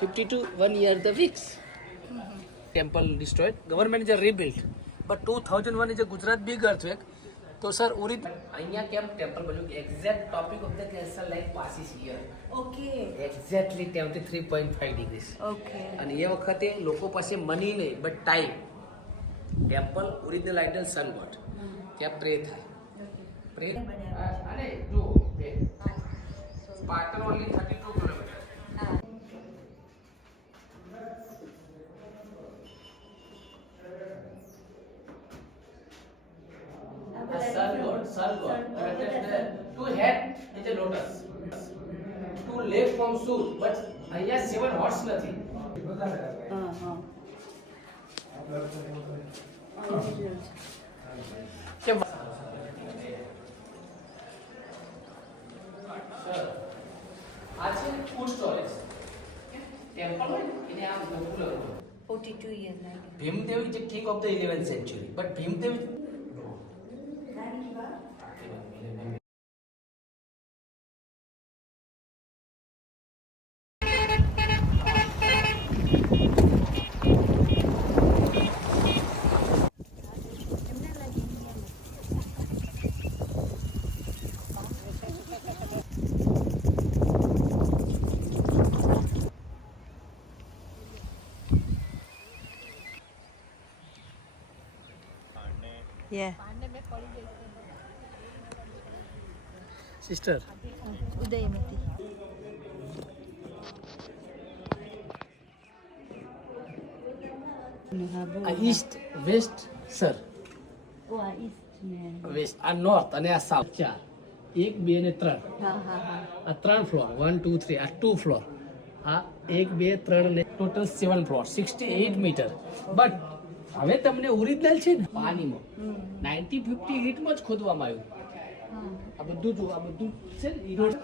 51 year the weeks. Temple destroyed. Government is rebuilt. But 2001 is a Gujarat big earthquake. So sir, અહીંયા કેમ temple બન્યું? Exact tropic of the Cancer line passes here. Okay. Exactly 73.5 degrees. Okay. અને એ વખતે લોકો પાસે money નહીં but time. Temple original idol sun god. ત્યાં પ્રે થાય. પ્રે અને જો Patan only 32 kilometre. Sun god. Two head is a lotus. Two legs from Sur, but અહીંયા 7 horse નથી. આ છે ફૂડ સ્ટોરેજ. ટેમ્પલ હોય એને આમ ગોકુલ 42 years લાગે. Bhimdev is the king of the 11th century, but Bhimdev Yeah. Sister Udayamati. આ ઈસ્ટ વેસ્ટ સર ઓ આ ઈસ્ટ ને વેસ્ટ આ નોર્થ અને આ સાઉથ. 4 1 2 અને 3 હા હા હા. આ 3 ફ્લોર 1 2 3 આ 2 ફ્લોર. આ 1 2 3 ને ટોટલ 7 ફ્લોર 68 મીટર. બટ હવે તમને ઓરિજિનલ છે ને પાણીમાં 1958 માં જ ખોદવામાં આવ્યું. આ બધું જો આ બધું છે ને ઈ રોડ.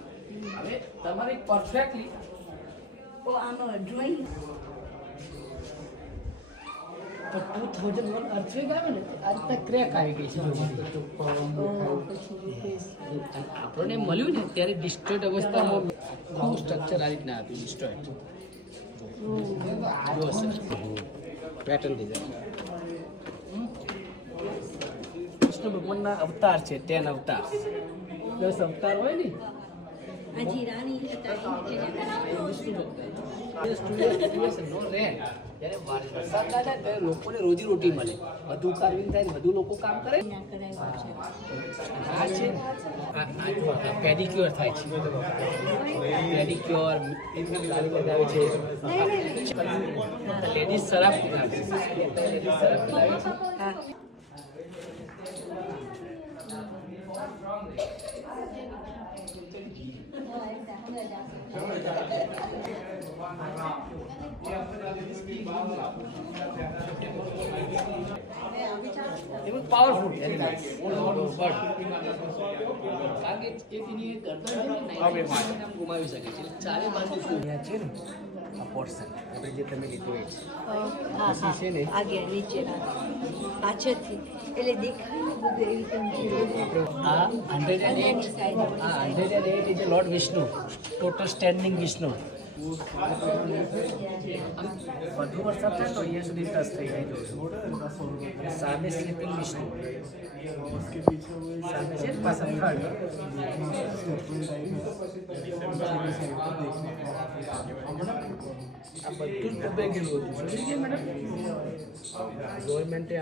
હવે તમારે પરફેક્ટલી ઓ આનો ડ્રોઈંગ. તો 2001 અર્થક્વેક આવે ને આ રીતે ક્રેક આવી ગઈ છે. આપણને મળ્યું ને ત્યારે ડિસ્ટ્રોઈડ અવસ્થામાં ખૂબ સ્ટ્રક્ચર આ રીતના આપ્યું. ડિસ્ટ્રોઈડ જો સર પેટર્ન ડિઝાઇન. કૃષ્ણ ભગવાનના અવતાર છે 10 અવતાર. 10 અવતાર હોય ને આજી રાણી હતા વિષ્ણુ ભગવાન. જ્યારે વરસાદ ના થાય ત્યારે લોકોને રોજી રોટી મળે. વધુ કાર્વિંગ થાય ને વધુ લોકો કામ કરે. આ છે પેડિક્યોર થાય છે. પેડિક્યોર લગાવે છે. લેડીઝ શરાબ પીનાવે છે. લેડીઝ શરાબ પીનાવે છે. even powerful very nice but કારણ કે એની એક ગરદન છે ને નામ ગુમાવી શકે છે. ચારે બાજુ શું છે ને આ પોર્શન આપણે જે તમે લીધું એ છે ને આગે નીચે પાછળથી એટલે દેખાય ને બધું એવી સમજી. આ 108 is a Lord Vishnu, total standing Vishnu. વધુ વરસાદ થાય તો અહીંયા સુધી ટચ થઈ જાય. સામે સ્લીપિંગ વિષ્ણુ સામે છે પાછળ થર્ડ. આ બધું જ ડૂબે ગયેલું હતું. સમજી ગયા મેડમ? ગવર્મેન્ટે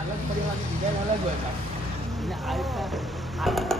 અલગ પરિવારની ડિઝાઇન અલગ હોય પાછી. અને આ રીતના